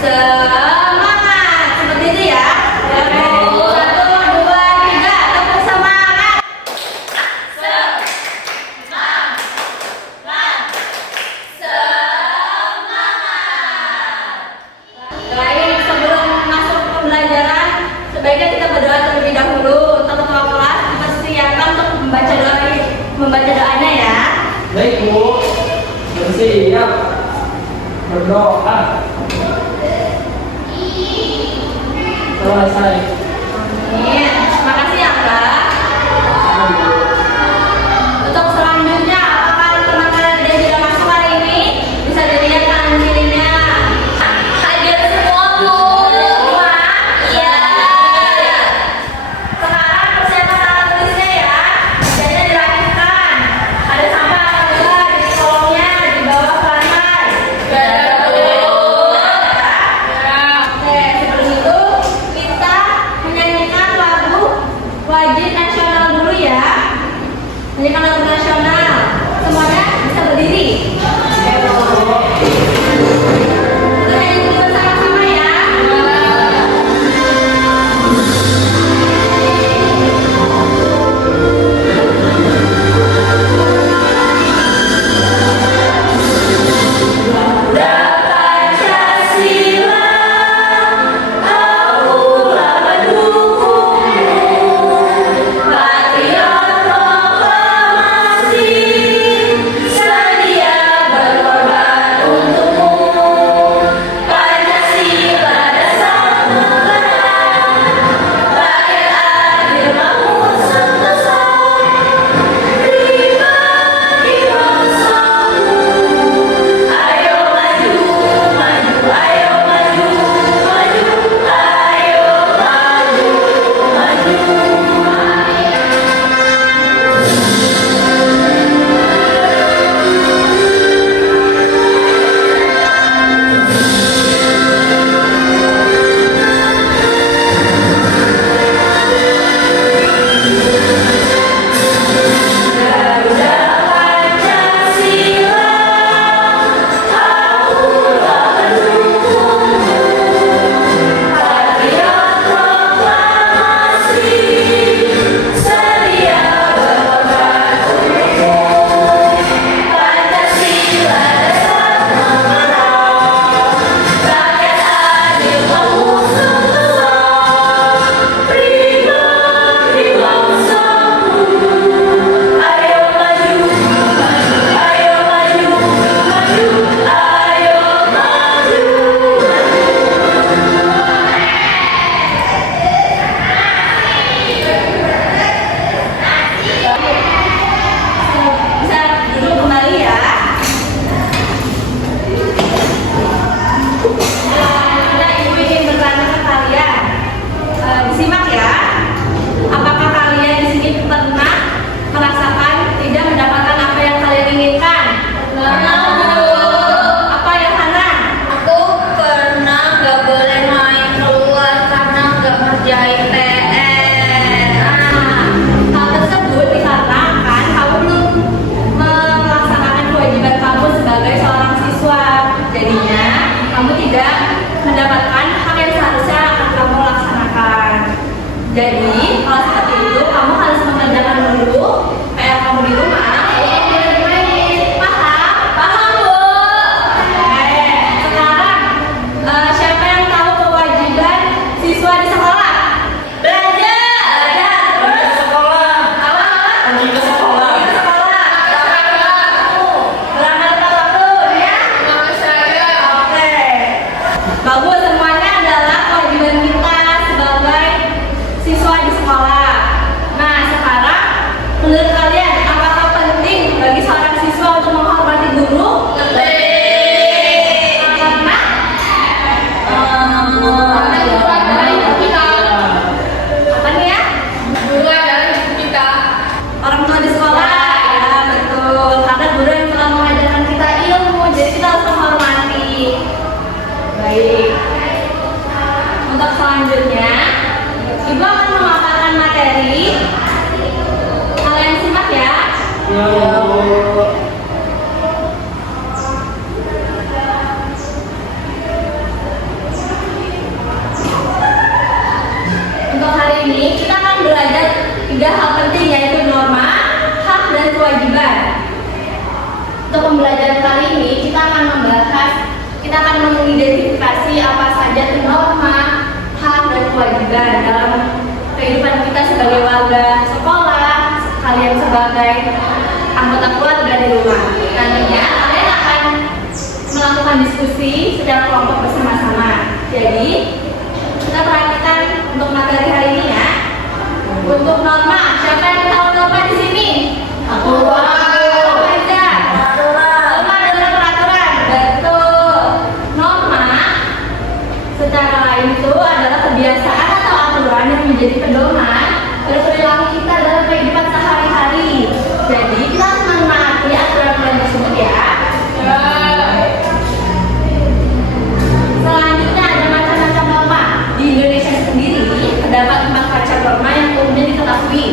Semangat. Seperti itu ya. Oke. 1, 2, 3. Tepuk semangat. Semangat. Semangat. Baik, sebelum masuk ke pembelajaran, sebaiknya kita berdoa terlebih dahulu. Untuk ketua kelas dipersiapkan untuk membaca doanya ya. Baik Bu, bersiap berdoa. Selesai. Amin. Terima kasih ya Kak. Untuk selanjutnya, apakah teman-teman ada yang tidak masuk hari ini? Bisa dilihat kanan kirinya. Hadir semua Bu. Semua? Iya. Sekarang persiapan alat tulisnya ya. Bacanya dilanjutkan. Ada sampah atau di kolomnya di bawah lantai. Oke, sebelum itu kita menyanyikan lagu wajib nasional dulu ya. Menyanyikan lagu nasional. Semuanya bisa berdiri. Kita nyanyi dulu bersama-sama ya. Bisa duduk kembali ya. Nah, Ibu ingin bertanya ke kalian. Disimak ya. Apakah kalian di sini pernah merasakan tidak mendapatkan apa yang kalian inginkan? Apa ya Hana? Aku pernah gak boleh main keluar karena gak ngerjain PR. Hal tersebut dikarenakan kamu belum melaksanakan kewajiban kamu sebagai seorang siswa. Jadinya kamu tidak mendapatkan hak yang seharusnya akan kamu laksanakan. Jadi kalau seperti itu kamu harus mengerjakan dulu PR kamu di rumah. Lalu kamu boleh bermain. Paham? Paham Bu. Oke. Sekarang siapa yang tahu kewajiban siswa di sekolah? Belajar. Terus Sekolah. apa? Pergi ke sekolah. Ke sekolah. Berangkat tepat waktu ya? Oke. Bagus, semuanya adalah kewajiban kita sebagai siswa di sekolah. menjelaskan apa saja itu norma, hak dan kewajiban dalam kehidupan kita sebagai warga sekolah, kalian sebagai anggota keluarga di rumah. Nantinya kalian akan melakukan diskusi secara kelompok bersama-sama. Jadi kita perhatikan untuk materi hari ini ya. Untuk norma, siapa yang tahu norma di sini? Aku. Apa aja? Norma adalah peraturan. Betul. Norma secara lain itu adalah kebiasaan atau aturan yang menjadi pedoman berperilaku kita dalam kehidupan sehari-hari. Jadi kita harus menaati aturan-aturan tersebut ya. Selanjutnya ada macam-macam norma. Di Indonesia sendiri terdapat 4 macam norma yang umumnya diketahui.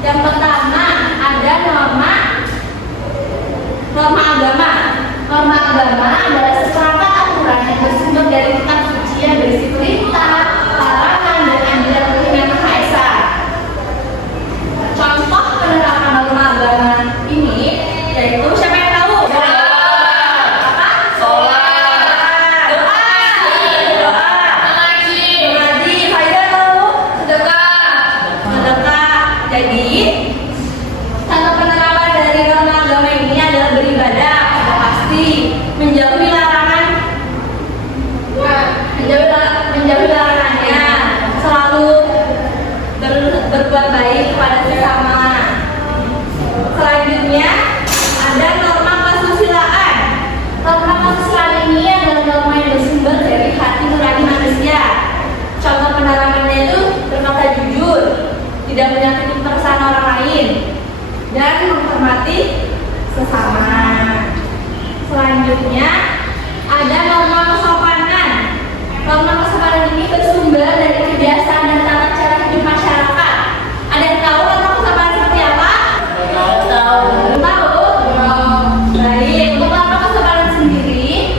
Yang pertama ada norma agama. Norma agama adalah seperangkat aturan yang bersumber dari kitab suci yang berisi perintah, larangan, dan anjuran Tuhan Yang Maha Esa. Contoh penerapan norma agama ini yaitu siapa yang tahu? Apa? Sholat. Doa. Mengaji. Faiza tahu? Sedekah. Jadi contoh penerapan dari norma agama ini adalah beribadah, sudah pasti, menjauhi larangan, menjauhi larangannya, selalu berbuat baik kepada sesama. Selanjutnya ada norma kesusilaan. Norma kesusilaan ini adalah norma yang bersumber dari hati nurani manusia. Contoh penerapannya itu berkata jujur, tidak menyakiti perasaan orang lain, dan menghormati sesama. Selanjutnya ada norma kesopanan. Norma kesopanan ini bersumber dari kebiasaan dan tata cara hidup masyarakat. Ada yang tahu norma kesopanan seperti apa? Tahu. Tahu? Baik, untuk norma kesopanan sendiri,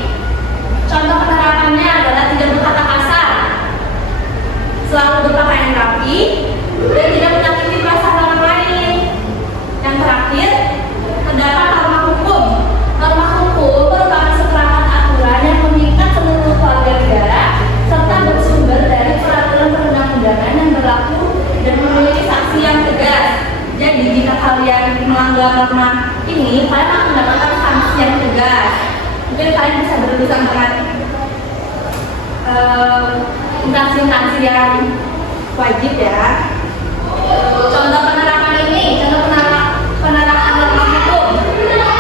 contoh penerapannya adalah tidak berkata kasar, selalu berpakaian rapi, dan tidak menyakiti perasaan orang lain. Yang terakhir, terdapat norma hukum. Norma hukum merupakan seperangkat aturan yang mengikat seluruh warga negara serta bersumber dari peraturan perundang-undangan yang berlaku dan memiliki sanksi yang tegas. Jadi jika kalian melanggar norma ini, kalian akan mendapatkan sanksi yang tegas. Mungkin kalian bisa berurusan dengan instansi-instansi yang wajib ya. Contoh penerapan ini, contoh penerapan norma hukum,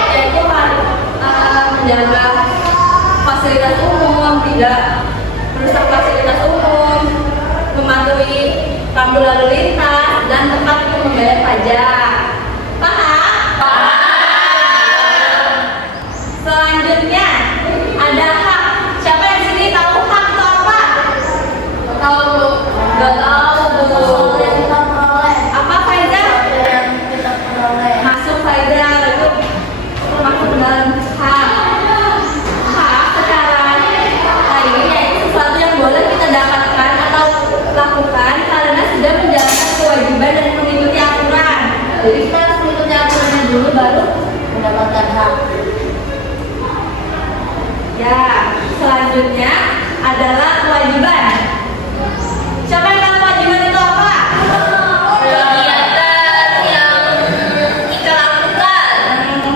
yaitu menjaga fasilitas umum, tidak merusak fasilitas umum, mematuhi rambu lalu lintas, dan tepat untuk membayar pajak. Paham? Selanjutnya ada hak. Siapa yang di sini tahu hak itu apa? Tahu? Nggak tahu. Apa Faiza? Masuk Faiza itu termasuk dalam hak. Hak secara lain yaitu sesuatu yang boleh kita dapatkan atau lakukan karena sudah menjalankan kewajiban dan mengikuti aturan. Jadi kita harus mengikuti aturannya dulu baru mendapatkan hak. Ya, selanjutnya adalah kewajiban. Siapa yang tahu kewajiban itu apa? Kegiatan yang kita lakukan.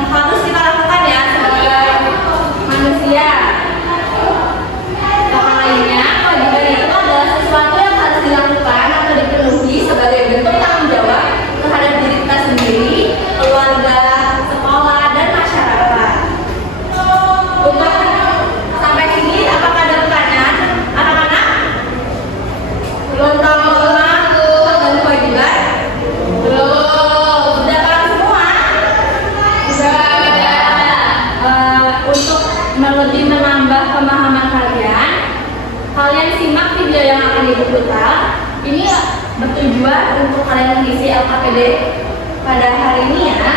Harus kita lakukan ya sebagai manusia. Kata lainnya, kewajiban itu adalah sesuatu yang harus dilakukan atau dipenuhi sebagai bentuk tanggung jawab terhadap diri kita sendiri, keluarga, sekolah, dan masyarakat. Untuk sampai sini, apakah ada pertanyaan? Anak-anak? Belum tahu norma dan kewajiban? Belum. Sudah paham semua? Untuk lebih menambah pemahaman kalian simak video yang akan diputar. Ini bertujuan untuk kalian mengisi LKPD pada hari ini ya.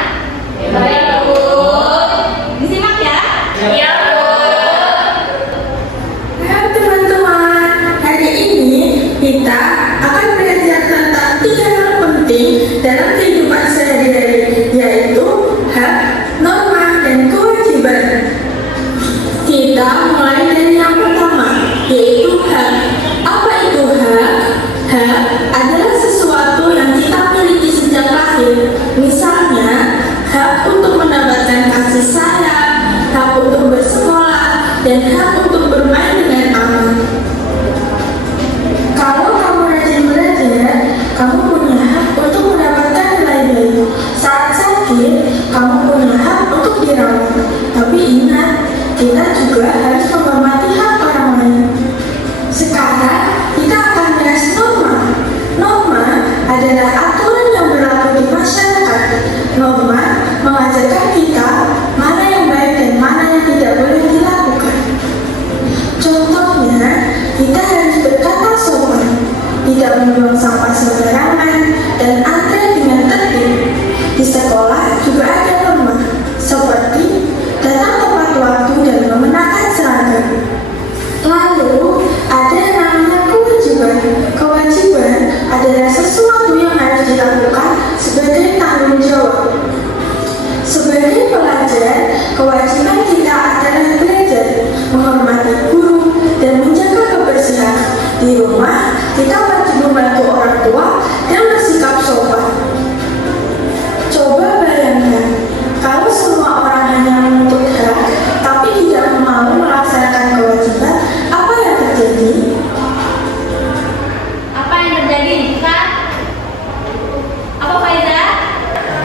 Baik, Bu. Disimak ya. Iya, Bu. Hai teman-teman, hari ini kita akan belajar tentang 3 hal penting dalam kehidupan sehari-hari, yaitu hak, norma, dan kewajiban. Kita mulai dari yang pertama, yaitu hak untuk bermain dengan aman. Kalau kamu rajin belajar, kamu punya hak untuk mendapatkan nilai baik. Saat sakit, kamu punya hak untuk dirawat. Tapi ingat, kita juga harus menghormati hak orang lain. Sekarang, kita akan bahas norma. Norma adalah aturan yang berlaku di masyarakat. Norma mengajarkan kita mana yang baik dan mana yang tidak boleh dilakukan. Contohnya, kita harus berkata sopan, tidak membuang sampah sembarangan, dan antre dengan tertib. Di sekolah juga ada norma, seperti datang tepat waktu dan mengenakan seragam. Lalu, ada yang namanya kewajiban. Kewajiban adalah sesuatu yang harus dilakukan sebagai tanggung jawab. Sebagai pelajar, kewajiban kita adalah belajar, menghormati guru, dan menjaga kebersihan. Di rumah, kita wajib membantu orang tua dan bersikap sopan. Coba bayangkan, kalau semua orang hanya menuntut hak, tapi tidak mau melaksanakan kewajiban, apa yang terjadi? Apa yang terjadi, Kak? Apa Faiza?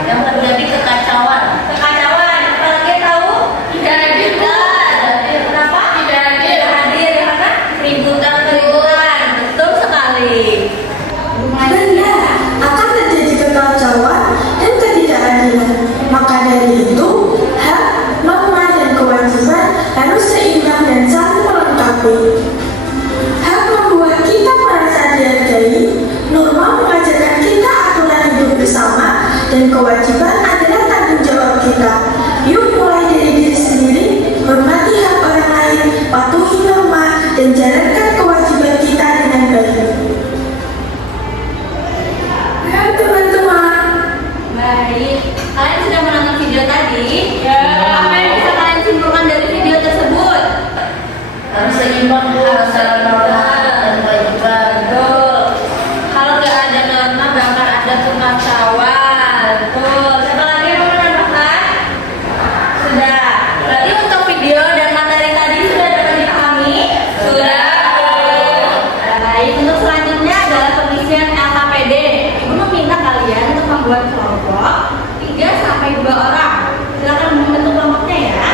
Yang terjadi kekacauan. Kekacauan. Apalagi tahu? Tidak hadir. Kenapa? Tidak hadir. Tidak hadir karena Keributan. betul sekali. Benar, akan terjadi kekacauan dan ketidakadilan. Maka dari itu, hak, norma, dan kewajiban harus seimbang dan saling melengkapi. Hak membuat kita merasa dihargai, norma mengajarkan kita aturan hidup bersama, dan kewajiban adalah tanggung jawab kita. Yuk mulai dari diri sendiri, hormati hak orang lain, patuhi norma, dan jalankan kewajiban kita dengan baik. Ayo teman-teman. Baik. Kalian sudah menonton video tadi? Apa yang bisa kalian simpulkan dari video tersebut? Harus seimbang, harus saling menghormati dan kewajiban. Betul. Kalau nggak ada norma, bakal ada kekacauan. Betul. Siapa lagi yang mau menambahkan? Sudah. Berarti untuk video dan materi tadi sudah dapat dipahami? Sudah. Baik. Untuk selanjutnya adalah pengisian LKPD. Ibu meminta kalian untuk membuat kelompok 3-2 orang. Silakan membentuk kelompoknya ya.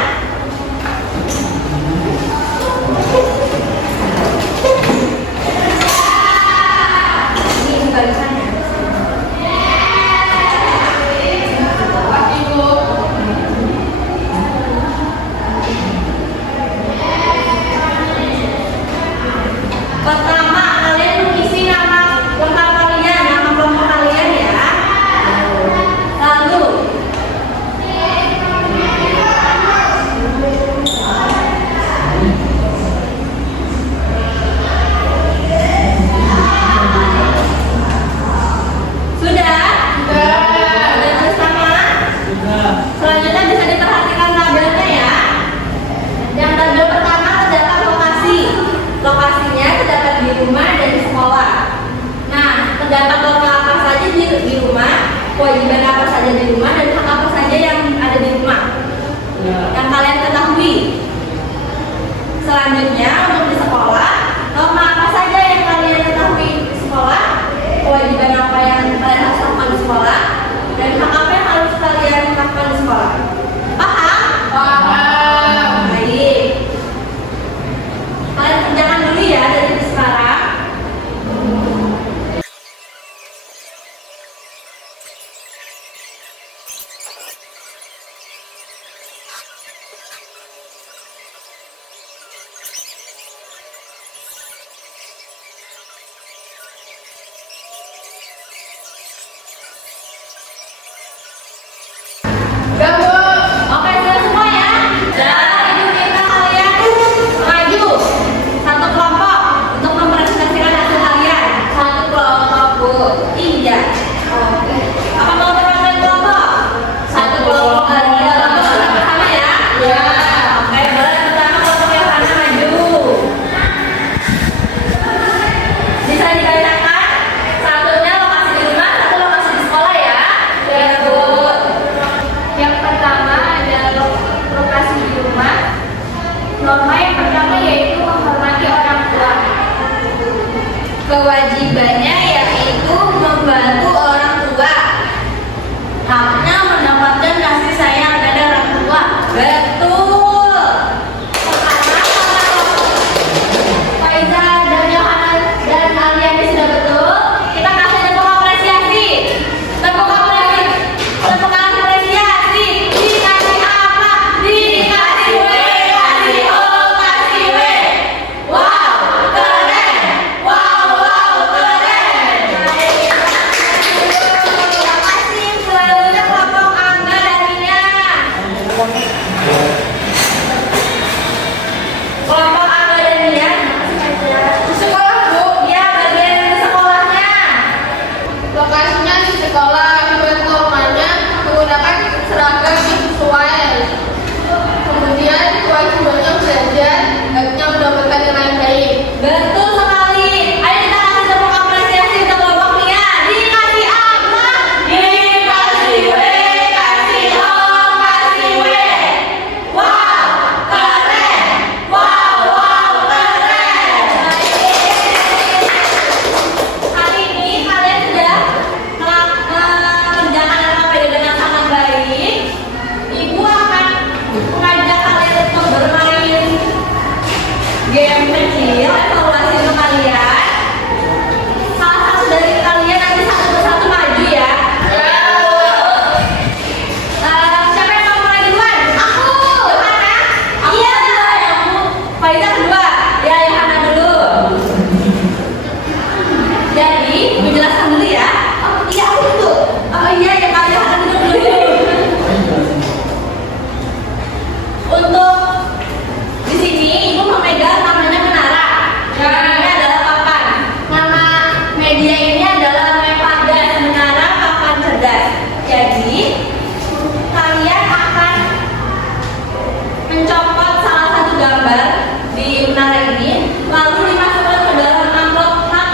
yaitu menghormati orang tua. Kewajibannya yaitu membantu orang tua. Haknya mendapatkan kasih sayang dari orang tua. Betul. Sekarang Faiza dan Yohanes dan Aliani sudah betul. Kita kasih tepuk apresiasi. Tepuk apresiasi. Tepuk apresiasi. Dikasih apa? Dikasih W, kasih O, kasih W. Wow, keren. Wow, keren. Terima kasih. Selanjutnya kelompok Angga dan Nina. Kelompok Angga dan Nina. Sekolah, Bu. Ya, bagian sekolahnya. Lokasinya di sekolah, dibantu rumahnya menggunakan seragam yang sesuai. Kemudian kewajibannya belajar, haknya mendapatkan nilai baik. Betul sekali. Ayo kita kasih tepuk apresiasi untuk kelompok Nia. Dikasih apa? Dikasih W, kasih O, kasih W. Wow, keren. Wow, keren. Hari ini kalian sudah mengerjakan LKPD dengan sangat baik. Ibu akan mengajak kalian untuk bermain game kecil, evaluasi untuk kalian. Salah satu dari kalian nanti satu persatu maju ya. Siapa yang mau mulai duluan? Aku. Yohana? Iya. Aku. Faiza kedua. Ya, Yohana dulu. Jadi, gue jelaskan dulu ya. Oh iya, aku dulu. Oh iya, ya Kak Yohana dulu. Untuk di sini ibu memegang namanya menara. Ini adalah papan. Nama media ini adalah Mepadas, menara papan cerdas. Jadi kalian akan mencopot salah satu gambar di menara ini, lalu dimasukkan ke dalam amplop hak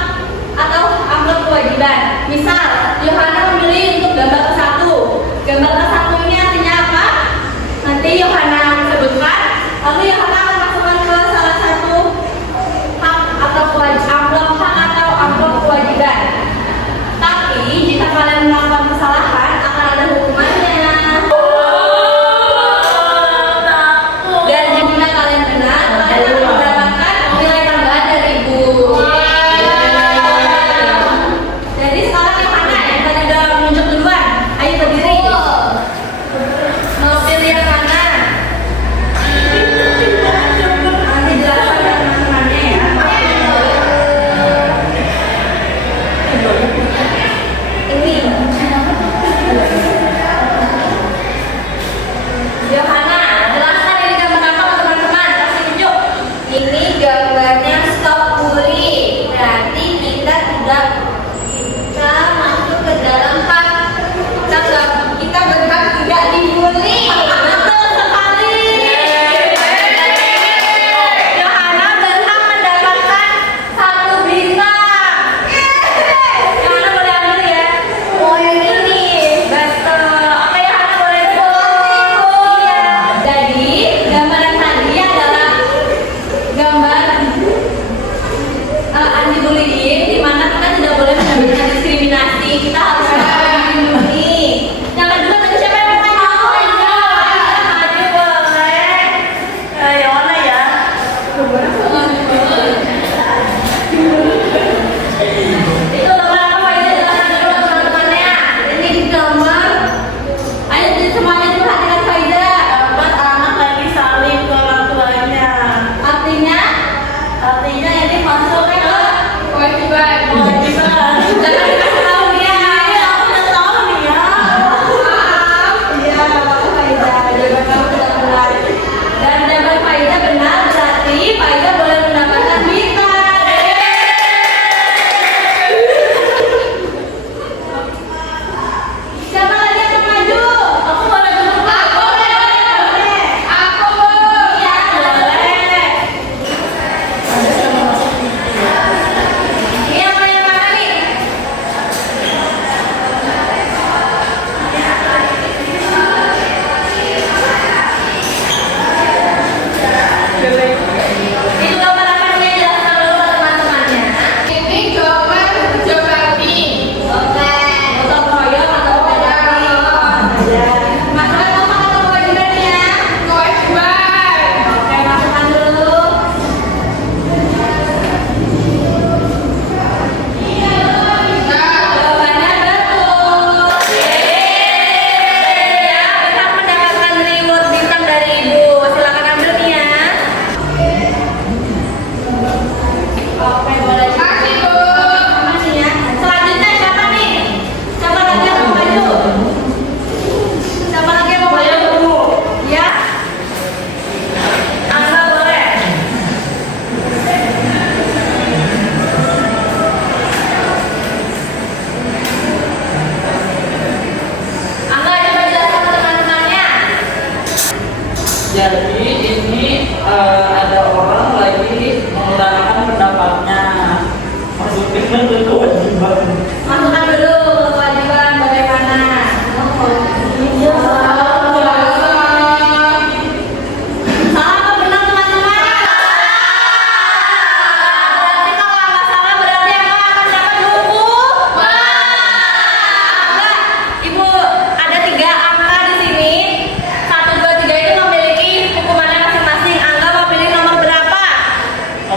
atau amplop kewajiban. Misal, Yohana memilih untuk gambar ke satu. Gambar ke satu ini artinya apa? Nanti Yohana sebutkan, lalu Yohana akan masukkan ke salah satu hak atau amplop hak atau amplop kewajiban. Tapi jika kalian melakukan kesalahan akan ada hukumannya. Dan jika kalian benar, kalian akan mendapatkan nilai tambahan dari ibu. Jadi sekarang Yohana yang tadi udah muncul duluan, ayo berdiri. Mau pilih yang mana? Nanti jelaskan teman-temannya ya. Ini Yohana, jelaskan ini gambar apa ke teman-teman? Kasih tunjuk. Ini gambarnya stop bully. Berarti kita tidak bisa masuk ke dalam hak. Kita berhak tidak dibully. Betul sekali. Yohana berhak mendapatkan 1 bintang. Yohana boleh ambil ya. Oh yang ini. Betul. Oke Yohana boleh dulu. Iya. Jadi gambar yang tadi adalah gambar anti bullying, di mana kita tidak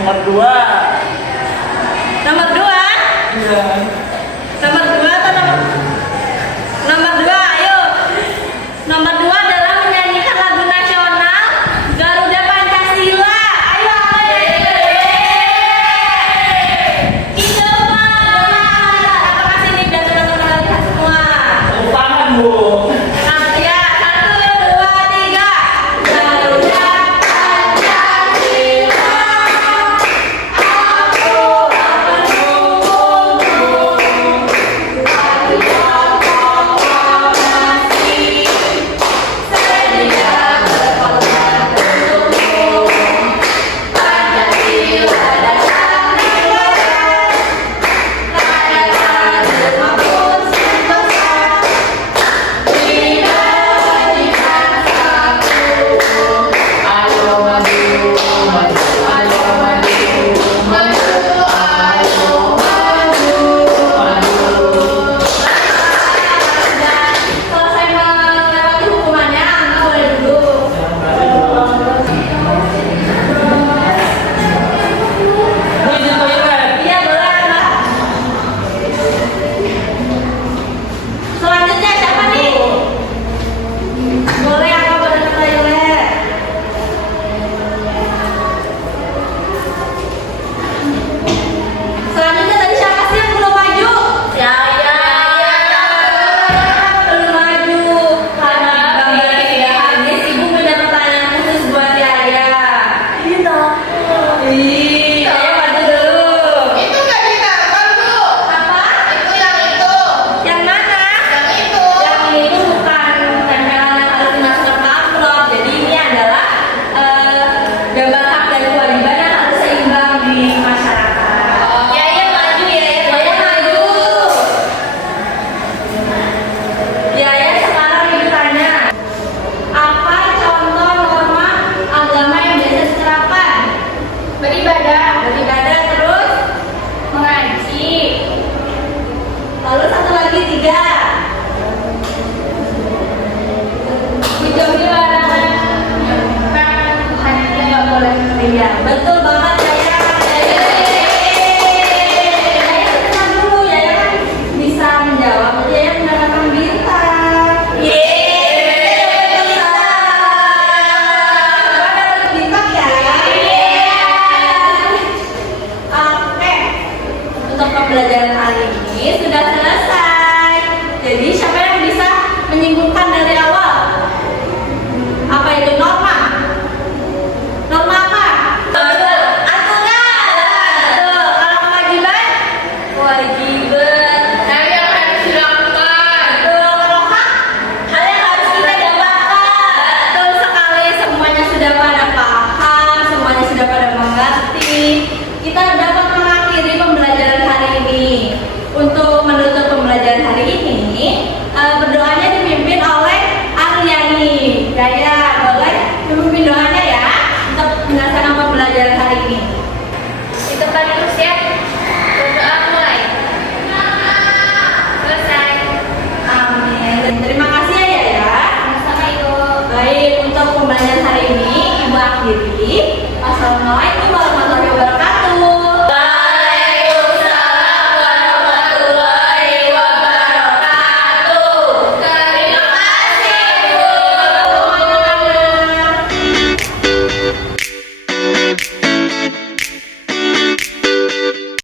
Nomor 2. Nomor 2. Iya. Nomor 2 atau nomor 2, ayo. Nomor 2 adalah menyanyikan lagu nasional Garuda Pancasila. Ayo apa ya? Coba. Apakah sini dan teman-teman lihat semua? Tepuk tangan, Bu. Nah, ya, 1, 2, 3. Garuda Pancasila. Aku akan dukung. Selesai melewati hukumannya, Angga boleh duduk. Bu, izin toilet. Iya boleh, Mbak. Selanjutnya siapa nih? Boleh apa boleh ke toilet? Selanjutnya tadi siapa sih yang belum maju? Belum maju. Karena Bangga tidak habis, Ibu punya pertanyaan khusus buat Yaya. Ih, Yaya maju dulu. Itu nggak dikabel, Bu. Apa? Itu yang itu. Yang mana? Yang itu. Yang ini tuh bukan tempelan yang harus dimasukkan ke amplop. Jadi ini adalah gambar hak dan kewajiban yang harus seimbang di masyarakat. Yaya maju, Yaya maju. Yaya sekarang Ibu tanya, apa contoh norma agama yang biasa diterapkan? Beribadah terus mengaji. Lalu satu lagi 3. Dijauhi larangan Tuhan itu nggak boleh ria. Betul banget Yaya. Yaya tenang dulu, Yaya kan bisa menjawab. Yaya mendapatkan bintang. Bisa. Coba dapat bintang ya. Oke. Untuk pembelajaran kali ini sudah selesai. Jadi siapa yang bisa menyimpulkan dari awal? Apa itu norma? Norma apa? Aturan. Betul. Kalau kewajiban? Kewajiban. Hal yang harus dilakukan. Betul. Kalau hak? Hal yang harus kita dapatkan. Betul sekali. Semuanya sudah pada paham, semuanya sudah pada mengerti. Kita udah